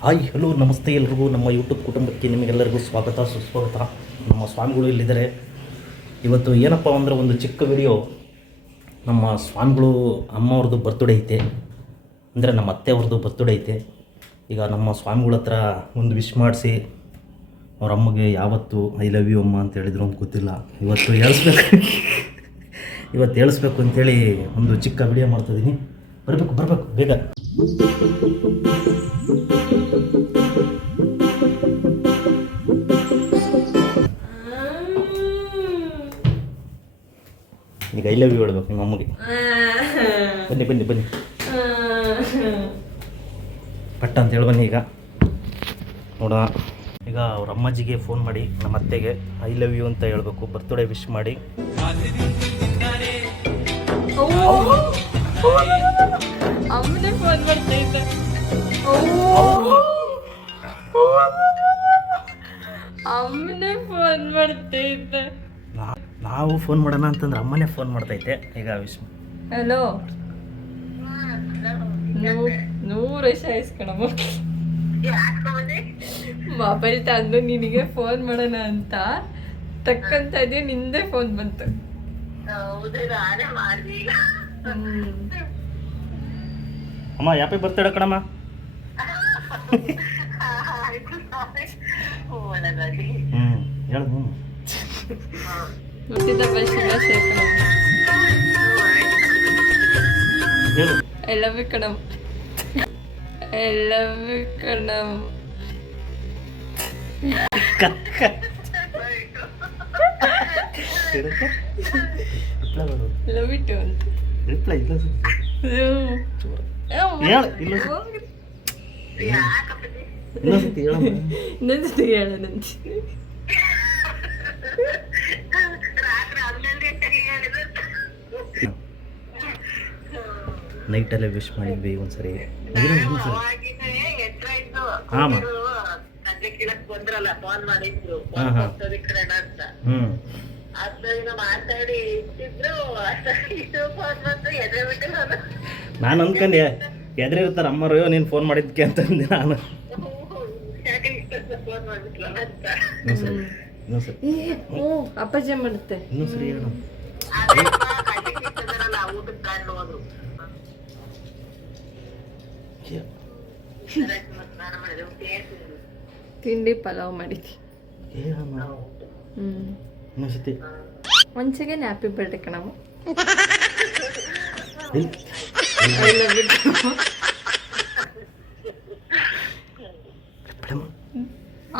Hi hello ನಮಸ್ತೆ ಎಲ್ರಿಗೂ ನಮ್ಮ ಯೂಟ್ಯೂಬ್ ಕುಟುಂಬಕ್ಕೆ ನಿಮಗೆಲ್ಲರಿಗೂ ಸ್ವಾಗತ ಸುಸ್ವಾಗತ. ನಮ್ಮ ಸ್ವಾಮಿಗಳು ಇಲ್ಲಿದ್ದಾರೆ. ಇವತ್ತು ಏನಪ್ಪ ಅಂದರೆ ಒಂದು ಚಿಕ್ಕ ವಿಡಿಯೋ. ನಮ್ಮ ಸ್ವಾಮಿಗಳು ಅಮ್ಮವ್ರದ್ದು ಬರ್ತ್ಡೇ ಐತೆ, ಅಂದರೆ ನಮ್ಮ ಅತ್ತೆಯವ್ರದ್ದು ಬರ್ತ್ಡೇ ಐತೆ. ಈಗ ನಮ್ಮ ಸ್ವಾಮಿಗಳ ಹತ್ರ ಒಂದು ವಿಶ್ ಮಾಡಿಸಿ ಅವ್ರ ಅಮ್ಮಗೆ ಯಾವತ್ತು ಐ ಲವ್ ಯು ಅಮ್ಮ ಅಂತ ಹೇಳಿದ್ರು ಅಂತ ಗೊತ್ತಿಲ್ಲ. ಇವತ್ತು ಹೇಳಿಸ್ಬೇಕು ಅಂಥೇಳಿ ಒಂದು ಚಿಕ್ಕ ವಿಡಿಯೋ ಮಾಡ್ತಾಯಿದ್ದೀನಿ. ಬರಬೇಕು ಬೇಗ. ಈಗ ಐ ಲವ್ ಯು ಹೇಳ್ಬೇಕು ನಿಮ್ಮ ಅಮ್ಮಗೆ. ಬನ್ನಿ ಪಟ್ಟ ಅಂತ ಹೇಳಿ ಬನ್ನಿ. ಈಗ ನೋಡೋಣ. ಈಗ ಅವ್ರ ಅಮ್ಮಾಜಿಗೆ ಫೋನ್ ಮಾಡಿ ನಮ್ಮ ಅತ್ತೆಗೆ ಐ ಲವ್ ಯು ಅಂತ ಹೇಳ್ಬೇಕು, ಬರ್ತ್ಡೇ ವಿಶ್ ಮಾಡಿ. ಅಮ್ಮನೇ ಫೋನ್ ಮಾಡ್ತೈತೆ. ಅಮ್ಮನೇ ಫೋನ್ ಮಾಡ್ತೈತೆ. ನಾವು ಫೋನ್ ಮಾಡೋಣ ಅಂತಂದ್ರೆ ಅಮ್ಮನೇ ಫೋನ್ ಮಾಡ್ತೈತೆ. ಈಗ ವಿಶ್. ಹಲೋ, 100 ವರ್ಷ ಇಸ್ಕಣಮ್ಮ ಮೊಬೈಲ್ ತಂದು ನಿನಗೆ ಫೋನ್ ಮಾಡೋಣ ಅಂತ ತಕ್ಕಂತ ಇದೆಯಾ, ನಿಂದೆ ಫೋನ್ ಬಂತು. ಅಮ್ಮ ಯಾಪೆ ಬರ್ತಾಳೆ ಕಣಮ್ಮ. ಹೇಳು. ಐ ಲವ್ ಯು ಕಣಮ್. ಐ ಲವ್ ಯು ಕಣಮ್. ಲವ್ ಯು ಟು ಅಂತ ರಿಪ್ಲೈ ಇಲ್ಲ. ಇನ್ನೊಂದ್ಸತಿ ಹೇಳೋಣಂತೆ. ನೈಟಲ್ಲೇ ವಿಶ್ ಮಾಡಿದ್ವಿ ಒಂದ್ಸರಿ. ಹಾಂ ನಾನು ಅನ್ಕೊಂಡೆ ಎದ್ರೆ ಇರ್ತಾರೆ ಅಮ್ಮರು, ನೀನು ಫೋನ್ ಮಾಡಿದ್ಕೆ ಅಂತಂದೆ ನಾನು. ಅಪ್ಪಾಜಿ ಮಾಡುತ್ತೆ ಇನ್ನೂ ಸರಿ ಹೇಳು. ತಿಂಡಿ ಪಲಾವ್ ಮಾಡಿದ್ವಿ. ಇನ್ನೊಂದ್ಸತಿ ಒನ್ಸ್ ಅಗೇನ್ ಹ್ಯಾಪಿ ಬರ್ಡೇ ಕಣಮ್ಮ.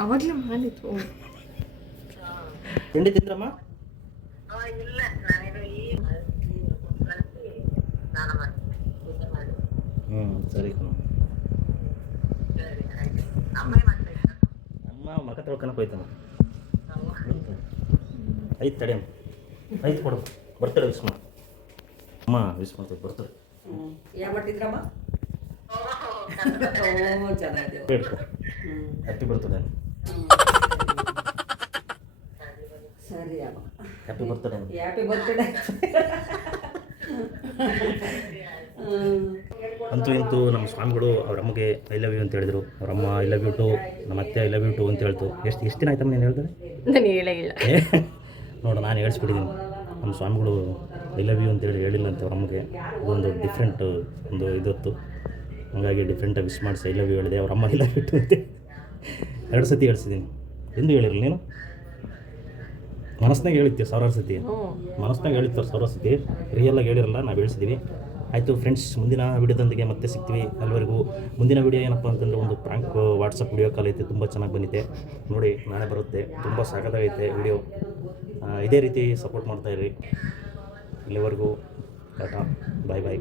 ಅವಾಗಲೇ ಮಾಡಿತ್ತು. ತಿಂಡಿ ತಿಂದ್ರಮ್ಮ? ಸರಿ ಕಣ. ಅಮ್ಮ ಮಕ ತೊಳ್ಕೊಳಕ್ಕೆ ಹೋಯ್ತಾನ. ಐದು ತಡೆ ಐದು ಕೊಡು. ಬರ್ತಾಳೆ ವಿಶ್ ಮಾಡಿ. ಅಮ್ಮ ವಿಶ್ ಮಾಡ್ತೀವಿ. ಬರ್ತಾರೆ ಹೇಳ್ಕೊ. Happy birthday. ಸರಿ ಅಮ್ಮ, ಹ್ಯಾಪಿ ಬರ್ತಡೆ. Happy birthday. ಅಂತೂ ಇಂತೂ ನಮ್ಮ ಸ್ವಾಮಿಗಳು ಅವ್ರ ಅಮ್ಮಗೆ ಐ ಲವ್ ಯು ಅಂತ ಹೇಳಿದ್ರು. ಅವ್ರ ಅಮ್ಮ ಐ ಲವ್ ಯು ಟು, ನಮ್ಮ ಅತ್ತೆ ಐ ಲವ್ ಯು ಟು ಅಂತ ಹೇಳ್ತು. ಎಷ್ಟು ದಿನ ಆಯ್ತಮ್ಮ ನೀನು ಹೇಳಿದ್ರೆ? ನಾನು ಹೇಳೇ ಇಲ್ಲ ನೋಡು, ನಾನು ಹೇಳಿಸ್ಬಿಟ್ಟಿದ್ದೀನಿ. ನಮ್ಮ ಸ್ವಾಮಿಗಳು ಐ ಲವ್ ಯು ಅಂತೇಳಿ ಹೇಳಿಲ್ಲ ಅಂತ ಅವ್ರ ಅಮ್ಮಗೆ. ಇದೊಂದು ಡಿಫ್ರೆಂಟ್ ಒಂದು ಇದತ್ತು. ಹಾಗಾಗಿ ಡಿಫ್ರೆಂಟಾಗಿ ವಿಶ್ ಮಾಡಿಸಿ ಐ ಲವ್ ಯು ಹೇಳಿದೆ. ಅವ್ರ ಅಮ್ಮ ಐ ಲವ್ ಯು ಟು ಅಂತೆ 2 ಸತಿ ಹೇಳಿಸಿದ್ದೀನಿ. ಎಂದು ಹೇಳಿರಲಿ ನೀನು? ಮನಸ್ನಾಗ ಹೇಳಿರ್ತೀವಿ 1000 ಸತಿ. ಮನಸ್ನಾಗ ಹೇಳಿರ್ತಾರೆ 1000 ಸತಿ. ರಿಯಲ್ಲಾಗಿ ಹೇಳಿರಲ್ಲ, ನಾವು ಹೇಳಿಸಿದ್ದೀವಿ. ಆಯಿತು ಫ್ರೆಂಡ್ಸ್, ಮುಂದಿನ ವಿಡಿಯೋದೊಂದಿಗೆ ಮತ್ತೆ ಸಿಗ್ತೀವಿ. ಅಲ್ಲಿವರೆಗೂ ಮುಂದಿನ ವಿಡಿಯೋ ಏನಪ್ಪ ಅಂತಂದರೆ ಒಂದು ಪ್ರಾಂಕ್ ವಾಟ್ಸಪ್ ವಿಡಿಯೋ ಕಾಲ್ ಐತೆ. ತುಂಬ ಚೆನ್ನಾಗಿ ಬಂದಿದೆ ನೋಡಿ, ನಾಳೆ ಬರುತ್ತೆ. ತುಂಬ ಸಾಕಾಗೈತೆ ವಿಡಿಯೋ. ಇದೇ ರೀತಿ ಸಪೋರ್ಟ್ ಮಾಡ್ತಾಯಿರಿ. ಇಲ್ಲಿವರೆಗೂ ಟಾಟಾ, ಬಾಯ್ ಬಾಯ್.